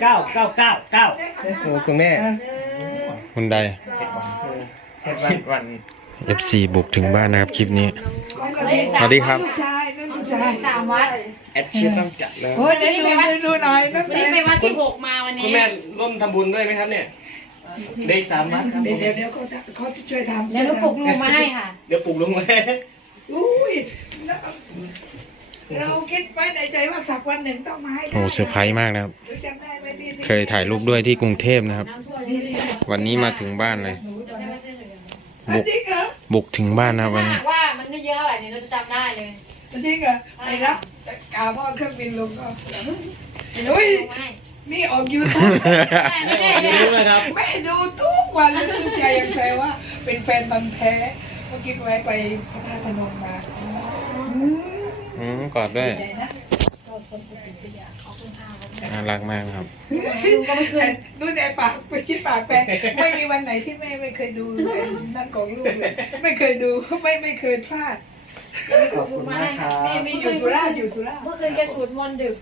เก้าเก้าเก้าเก้าคุณแม่ คุณใด FC บุกถึงบ้านนะครับคลิปนี้ สวัสดีครับแอดชีต้องจัดแลย่นทคุณแม่ร่วมทำบุญด้วยไหมครับเนี่ยได้สามวันเดี๋ยวเดี๋ยวเขาจะช่วยทำ เดี๋ยวปลูกลงมาให้ค่ะ เดี๋ยวปลูกลงมาอุ้ยราคิดไว้ในใจว่าสักวันหนึ่งต้องมาให้โอ้เซอร์ไพรส์มากนะครับ เคยถ่ายรูปด้วยที่กรุงเทพนะครับ วันนี้มาถึงบ้านเลยบุกบุกถึงบ้านนะวันนี้ ว่ามันไม่เยอะอะไรนี่เราจะจำได้เลย จริงเหรอไปรับกาพ่อเครื่องบินลงก็นุ้ยนี่ออกยูทูบไม่ด้มู่ทุกวันแล้วทุกใจยังใครว่าเป็นแฟนบันแพ้เมื่อกี้ไปไปพระธาตุพนมมาอือืมกอดด้วยน่ารักมากครับ ดูแต่ปากไปชิดปากแปไม่มีวันไหนที่แม่ไม่เคยดูนั่นของลูกเลย ไม่เคยดู ไม่ไม่เคยพลาด ขอบคุณมากนี่ มีอยู่สุราอยู่สุราเมื่อคืนแกสวดมนต์ดึก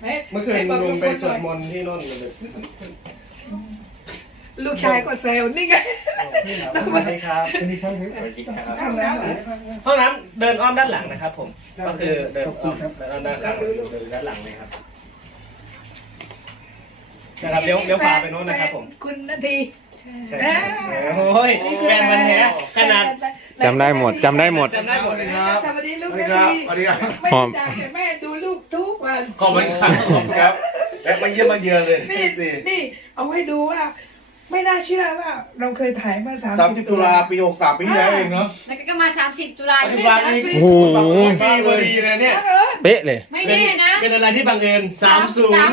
เมื่อคืนไปสวดมนต์ที่นั่นเลยลูกชายก็เซลนี่ไงต้อมครับทรับนี่ครับห้องน้ำเดินอ้อมด้านหลังนะครับผม ก็คือเดินอ้อมด้านหลังเดินด้านหลังเลยครับ นะครับเลี้ยวเลี้ยวพาไปโน้นนะครับ ผม คุณนาที ใช่โอ้ยแฟนมันแท้ขนาดจำได้หมดจำได้หมดจำได้หมดครับสวัสดีนีสครับไม่จ่าแม่ดูลูกทุกวัน ขอบคุณครับครับ แล้วมาเยี่ยมมาเยือนเลย นี่นี่เอาให้ดูว่าไม่น่าเชื่อว่าเราเคยถ่ายมาสามสิบตุลาปีหกสามปีแล้วเองเนาะแล้วก็มาสามสิบตุลาปีนี้โอ้โหปีพอดีเลยเนี่ยเป๊ะเลยไม่แน่นะเป็นอะไรที่บังเอิญสามศูนย์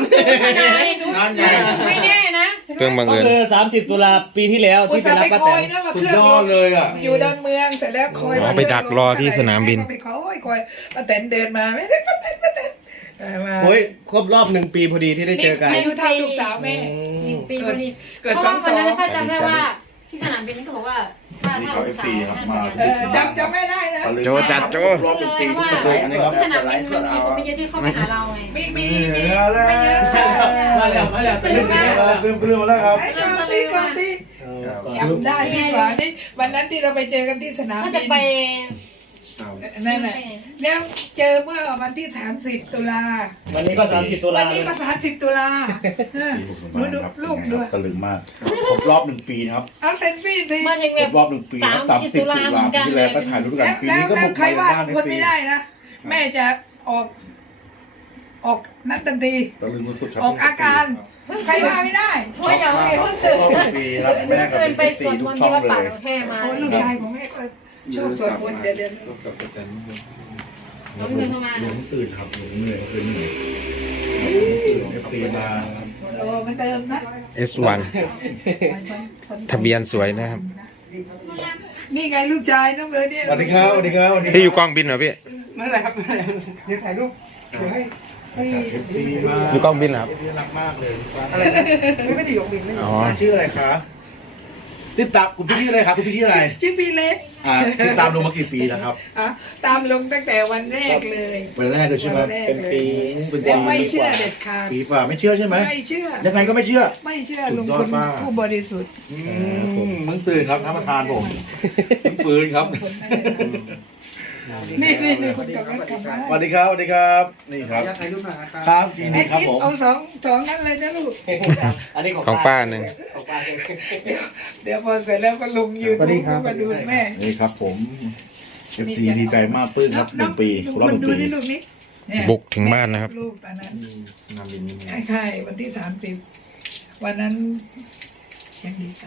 นั่นไงไม่แน่นะเครื่องบังเอิญก็คือสามสิบตุลาปีที่แล้วที่ไปรับประทานสุดยอดเลยอ่ะอยู่ดอนเมืองเสร็จแล้วคอยไปดักรอที่สนามบินไปคอยคอยปาแตนเดินมาไม่ได้ป้าแโอ้ยครบรอบหนึ่งปีพอดีที่ได้เจอกันอายุเท่าลูกสาวแม่หนึ่งปีพอดีเกิดจังสองนั้นถ้าจำได้ว่า ที่สนามบินเขาบอกว่าถาถับจำจไม่ได้นะโจจัดโจรอบหนึ่งปีที่สนามบินมันมีคนไปเยอะที่เข้ามาหาเราไงมีมีมีมาแล้วมาแล้วมาแล้วมาลืวม้มาแล้วมาล้วมแล้วมาแล้วมาแล้วมา้วมาแล้วม้วมาแล้วมาแล้วาแล้วมกแล้ว่าแล้วมาแล้วมาแล้วาแล้วมาแล้วมาแามาแล้นั่นแหละแล้วเจอเมื่อวันที่สามสิบตุลา วันนี้ก็สามสิบตุลาวันนี้ก็สามสิบตุลาเมืดูลูกด้วยตะลึงมากครบรอบหนึ่งปีนะครับเอาเซนฟี่สิครบรอบหนึ่งปีสามสิบตุลาที่แล้วก็ถ่ายรูปกันปีนี้ก็มุกใครว่าคนไม่ได้นะแม่จะออก ออกนักดนตรีตะลึงสุดชออกอาการ ใครพาไม่ได้ช่วยหย่างไเพื่มเติมแม่วับพี่ตีทกช่องเลยโอลูกชายของแม่ช่วงสวดมนต์เดินยวเดี๋กับอาจารย์นุ่มน้องเข้ามางตื่นครับน้องเหนื่อยคือเหนื่อยเอสวันทะเบียนสวยนะครับ นี่ไงลูกชายน้องเบอร์เนี่ยสวัสดีครับสวัสดีครับพี่อยู่กองบินเหรอพี่ไม่ไรครับไม่ไรเดี๋ยวถ่ายรูปอยู่กองบินครับอยู่กองบินครับอะไไม่ได้อยู่กองบินไม่ชื่ออะไรคะติดตามคุณพี่ที่อะไรครับคุณพี่ที่อะไรชื่อพี่เล็กอ่าติดตามลงมากี่ปีแล้วครับอ่ะตามลงตั้งแต่วันแรกเลยวันแรกเลยใช่ไหมเป็นปีเป็นปีวไม่เชื่อเด็ดขาดปีฝ่าไม่เชื่อใช่ไหมไม่เชื่อยังไงก็ไม่เชื่อ ไม่เชื่อลุงคนผู้บริสุทธิ์อืมมึงตื่นครับท่านประธานผมมฟื้นครับสวัสดีครับสวัสดีครับนี่ครับครับครนบกิครับผมเอาสองสองนั้นเลยนะลูกอันนี้ของป้าหนึ่งเดี๋ยวพอเสร็จแล้วก็ลงยืนมาดูแม่นี่ครับ ผมเอฟซีดีใจมากปื้มครับหนึ่งปีครบหนึ่งปีบุกถึงบ้านนะครับลูกตอนนั้นใช่วันที่สามสิบวันนั้นยังดีใจ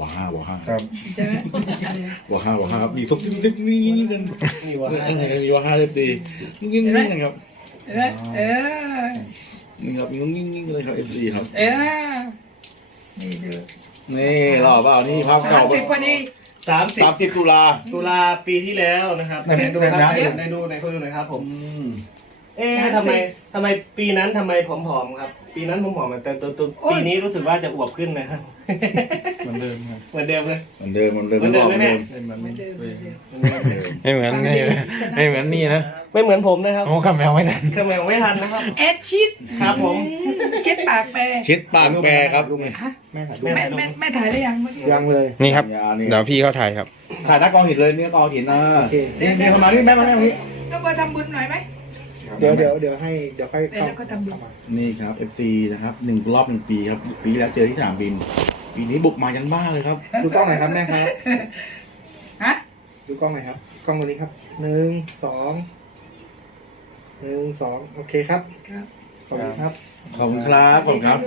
ว้าวห้าครับใช่ไหมว้าวว้าวครับมีทุกทุกทุกนี่นี่กันว้าวมีว้าเรียบดีนี่นี่นะครับเออเออนี่ครับมีนี่นี่เลยครับเอฟซีครับเออนี่เ่รอเปล่านี่ภาพเก่าไปสามสิบามสิบตุลาตุลาปีที่แล้วนะครับในดูในดูในดูในคนดูนะครับผมเอ๊ะทำไม ทำไมปีนั้นทำไมผอมๆครับ ปีนั้นผอมๆแต่ตัวตัวปีนี้รู้สึกว่าจะอวบขึ้นนะครับเหมือนเดิมเหมือนเดิมเลยเหมือนเดิมเหมือนเดิมเหมือนเดิมไม่เหมือนไม่เหมือนนี่นะ ไม่เหมือนผมนะครับโอ้ขมแมวไม่ทันขมแมวไม่ทันนะครับเอ็ดชิดครับผมชิดปากแปรชิดปากแปรครับลุงเลยแม่ถ่ายลุงแม่ถ่ายได้ยังเมื่อกี้ยังเลย นี่ครับเดี๋ยวพี่เขาถ่ายครับ ถ่ายหน้ากองหินเลยเนี่ยกองหินอนะเดี๋ยวเขามาที่แม่มาแม่มรงนี้ต้องไปทำบุญหน่อยไหมเดี๋ยวเดี๋ยวเดี๋ยวให้ เดี๋ยวค่อยเข้านี่ครับเอฟซีนะครับ หนึ่งรอบหนึ่งปีครับ ปีแล้วเจอที่สนามบิน ปีนี้บุกมายันบ้าเลยครับดูกล้องหน่อยครับแม่ครับฮะดูกล้องหน่อยครับกล้องตัวนี้ครับหนึ่งสองหนึ่งสองโอเคครับ ขอบคุณครับ ขอบคุณครับขอบคุณครับ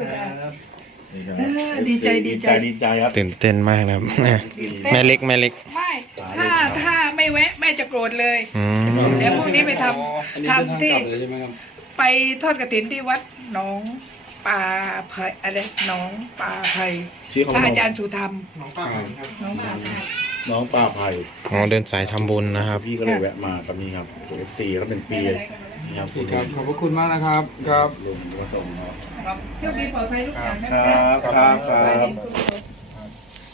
ดีใจดีใจดีใจครับตื่นเต้นมากนะแม่เล็กแม่เล็กไม่ถ้าถ้าไม่แวะแม่จะโกรธเลย เดี๋ยวพรุ่งนี้ไปทำทำที่ ไปทอดกระถินที่วัดหนอง ป่าเผ่อะไรหนองป่าไผ่พระอาจารย์สุธรรม น้องปลาไผ่น้องปลาไผ่อ๋อเดินสายทําบุญนะครับ พี่ก็เลยแวะมาครับนี่ครับเอฟซีแล้วเป็นปีครับขอบคุณมากนะครับครับลุงประสงค์ครับเทีโชคดีปลอดภัยทุกอย่างนะครับครับครับ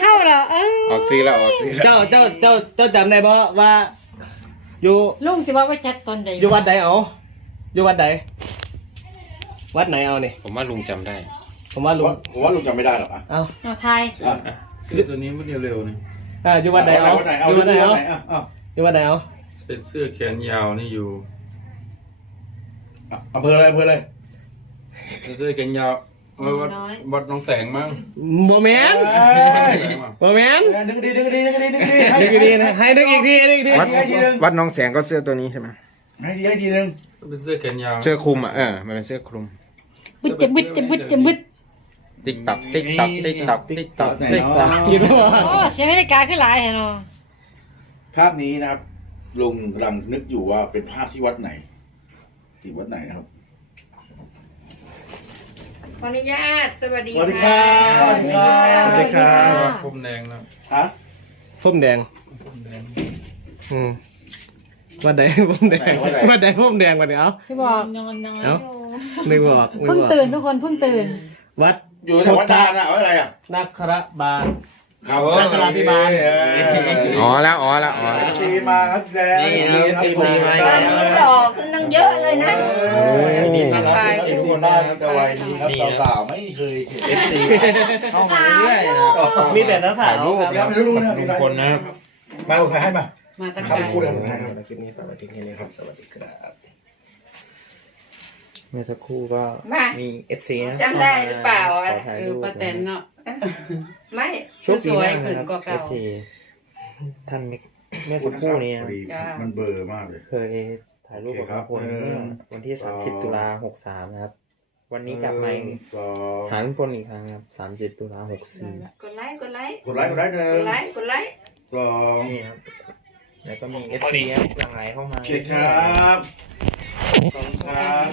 เข้าแล้วออกซีแล้วออกซีเจ้าเจ้าเจ้าเจ้าจำได้บ่ว่า อยู่ลุงสิว่าไว้จัดตอนใดอยู่วัดใดเอาอยู่วัดใดวัดไหนเอาเนี่ยผมว่าลุงจําได้ ผมว่าลุงผมว่าลุงจำไม่ได้หรอกอ่ะอาเอไทยเสื้อตัวนี้มันเร็วๆนี่อ่าอยู่วัดใดเอาอยู่วัดใดนเอาอยู่วัดใดนเอาเป็นเสื้อแขนยาวนี่อยู่อำเภออะไรอำเภออะไรเสื้อแขนยาววัดวัดน้องแสงมั้งบมแมนบมแมนดึงดีดึงดีดึงดีดึงดีดึงดีให้ดึงอีกทีีึงวัดน้องแสงก็เสื้อตัวนี้ใช่ไหมให้ทีให้ทีนึงเป็นเสื้อแขนยาวเสื้อคลุมอ่ะเออมันเป็นเสื้อคลุมบึ๊ดจะบึ๊ดจะบึ๊ดจะบึ๊ดติ๊กตักติ๊กตักติ๊กตักติ๊กตักติ๊กตักกี่รอบโอ้เสียงนาฬิกาขึ้นหลายเห็นหรอภาพนี้นะครับลุงรำนึกอยู่ว่าเป็นภาพที่วัดไหนที่วัดไหนครับขออนุญาต สวัสดีค่ะสวัสดีค่ะสวัสดีค่ะสวัสดีค่ะพุ่มแดงนะฮะพุ่มแดง อืมวันไหนพุ่มแดงวันไหนพุ่มแดงวัดนไหนเอ้าไม่บอกนอนนอนไม่บอกเพิ่งตื่นทุกคนเพิ่งตื่น วัด อยู่ทวันดาน่ะวัดอะไรอะนักครบาลคราบใช่สลาพิบาลอ๋อแล้ว อ๋อแล้วอ๋อซีมาครับแจ๊นี่ครับซีมาแล้วนี่หล่อขึ้นนั่งเยอะเลยนะนี่ครับชิ้นคนได้ครับแต่วัยนี้ครับ ต่อๆไม่เคยเอซีต้องมาเรื่อยมีแต่ถ้าถ่ายรูปแล้วไม่รู้นะทุกคนนะ มาเอาขยให้มา มาตั้งใจนะครับ คลิปนี้ฝากไว้ที่นี่ครับ สวัสดีครับเมื่อสักครู่ก็มีเอฟซีนะจำได้ หรือเปล่าอ่ะคือประเด็นเนาะไม่ชุดสวยขึ้นก็เก่า ท่านแม่สุกคู่นี้มันเบอร์มากเลย เคยถ่ายรูปกับคุณวันที่สามสิบตุลาหกสามนะครับ วันนี้กลับไม่หางคนอีกครั้งครับสามสิบตุลาหกสี่กดไลค์ กดไลค์ กดไลค์ กดไลค์หนึกดไลค์กดไลค์สองนี่ครับ แล้วก็มีเอฟซีหลังไหลเข้ามาเชียร์ครับขอบคุณครับ